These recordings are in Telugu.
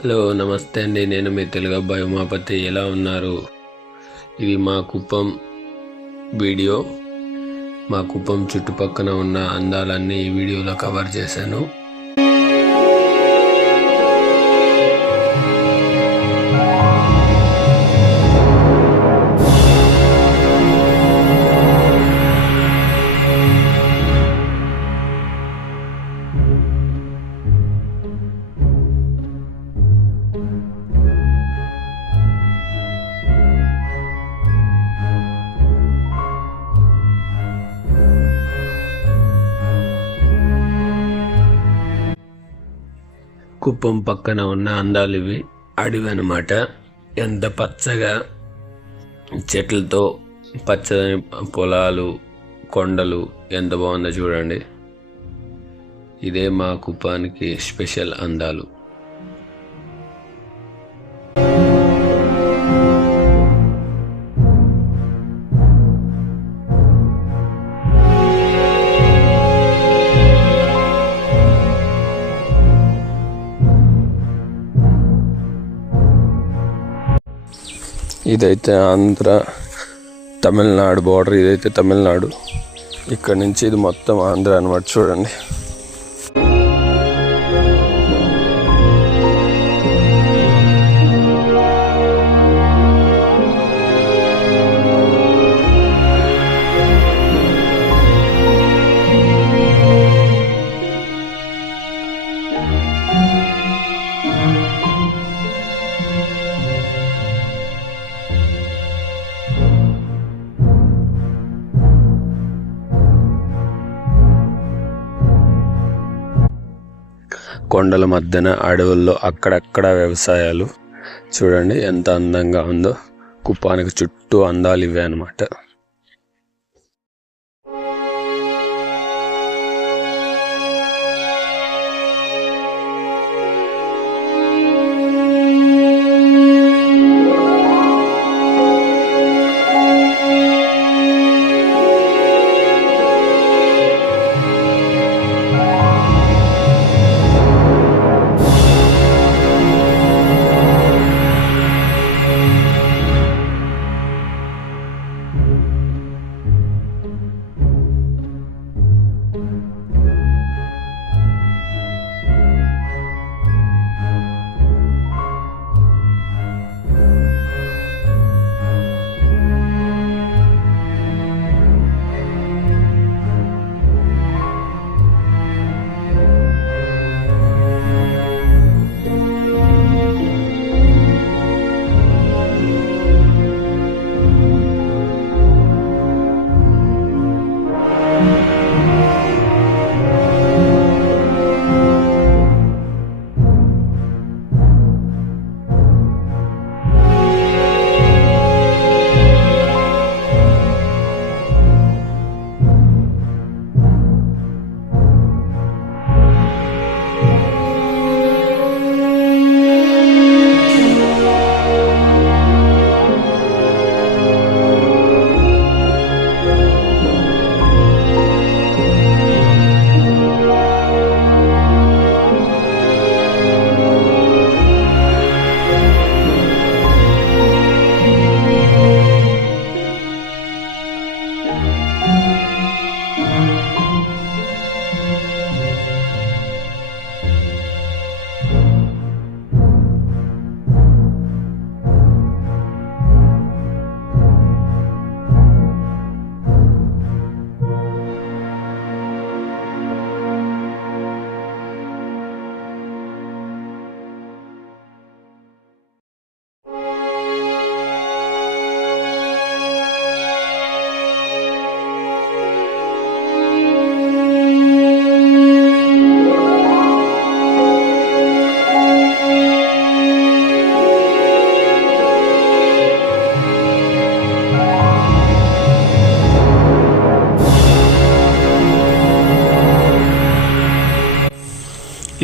హలో నమస్తే అండి, నేను మీ తెలుగు అబ్బాయి ఉమాపతి. ఎలా ఉన్నారు? ఇది మా కుప్పం వీడియో. మా కుప్పం చుట్టుపక్కన ఉన్న అందాలన్నీ ఈ వీడియోలో కవర్ చేశాను. కుప్పం పక్కన ఉన్న అందాలు ఇవి. అడవి అన్నమాట. ఎంత పచ్చగా చెట్లతో పచ్చని పొలాలు, కొండలు, ఎంత బాగుందో చూడండి. ఇదే మా కుప్పానికి స్పెషల్ అందాలు. ఇదైతే ఆంధ్ర తమిళనాడు బోర్డర్. ఇదైతే తమిళనాడు. ఇక్కడ నుంచి ఇది మొత్తం ఆంధ్ర అన్నమాట. చూడండి. కొండల మధ్యన అడవుల్లో అక్కడక్కడ వ్యవసాయాలు. చూడండి ఎంత అందంగా ఉందో. కుప్పానికి చుట్టూ అందాలు ఇవే అన్నమాట.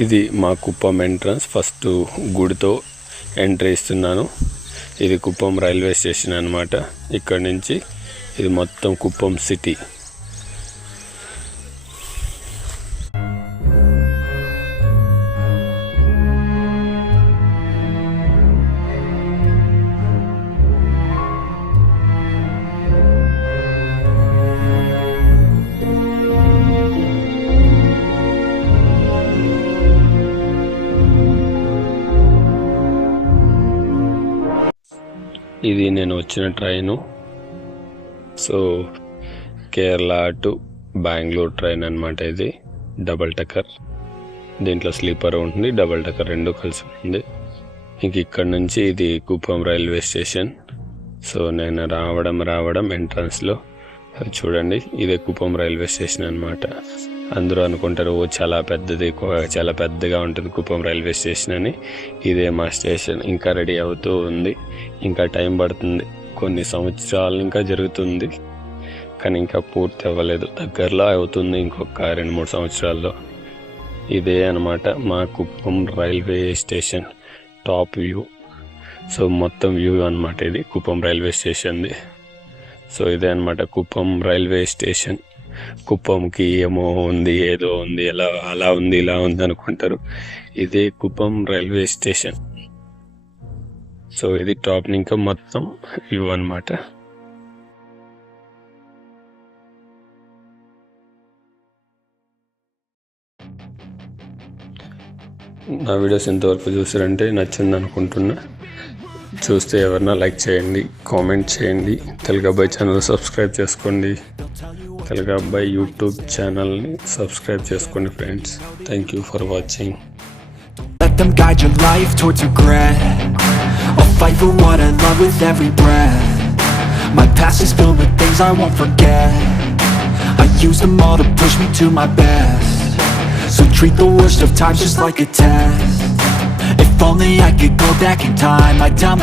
ఇది మా కుప్పం ఎంట్రన్స్. ఫస్ట్ గుడితో ఎంట్రీ ఇస్తున్నాను. ఇది కుప్పం రైల్వే స్టేషన్ అన్నమాట. ఇక్కడ నుంచి ఇది మొత్తం కుప్పం సిటీ. ఇది నేను వచ్చిన train. So Kerala to Bengaluru train అనమాట. ఇది డబల్ డెక్కర్. దీంట్లో స్లీపర్ ఉంటుంది, డబల్ డెక్కర్ రెండు కలిసి ఉంటుంది. ఇంక ఇక్కడ నుంచి ఇది కుప్పం రైల్వే స్టేషన్. సో నేను రావడం ఎంట్రన్స్లో చూడండి, ఇదే కుప్పం రైల్వే స్టేషన్ అనమాట. అందరూ అనుకుంటారు చాలా పెద్దగా ఉంటుంది కుప్పం రైల్వే స్టేషన్ అని. ఇదే మా స్టేషన్. ఇంకా రెడీ అవుతూ ఉంది, ఇంకా టైం పడుతుంది, కొన్ని సంవత్సరాలు ఇంకా జరుగుతుంది, కానీ ఇంకా పూర్తి అవ్వలేదు. దగ్గరలో అవుతుంది, ఇంకొక 2-3 సంవత్సరాల్లో. ఇదే అనమాట మా Kuppam railway station top view. So మొత్తం వ్యూ అనమాట ఇది కుప్పం రైల్వే స్టేషన్ది. సో ఇదే అనమాట కుప్పం రైల్వే స్టేషన్. కుప్పంకి ఏమో ఉంది, ఏదో ఉంది, అలా ఉంది, ఇలా ఉంది అనుకుంటారు. ఇదే కుప్పం రైల్వే స్టేషన్. సో ఇది టాప్ ఇంకా మొత్తం వ్యూ అనమాట. నా వీడియోస్ ఎంతవరకు చూసారంటే నచ్చింది అనుకుంటున్నా. చూస్తే ఎవరన్నా లైక్ చేయండి, కామెంట్ చేయండి. తెలుగు అబ్బాయి ఛానల్ సబ్స్క్రైబ్ చేసుకోండి. తెలుగు అబ్బాయి యూట్యూబ్ ఛానల్ని సబ్స్క్రైబ్ చేసుకోండి friends. Thank you for watching. Let them guide your life towards regret. I'll fight for what I love with every breath. My past is filled with things I won't forget. I use them all to push me to my best. So treat the worst of times just like a test. If only I could go back in time, I'd tell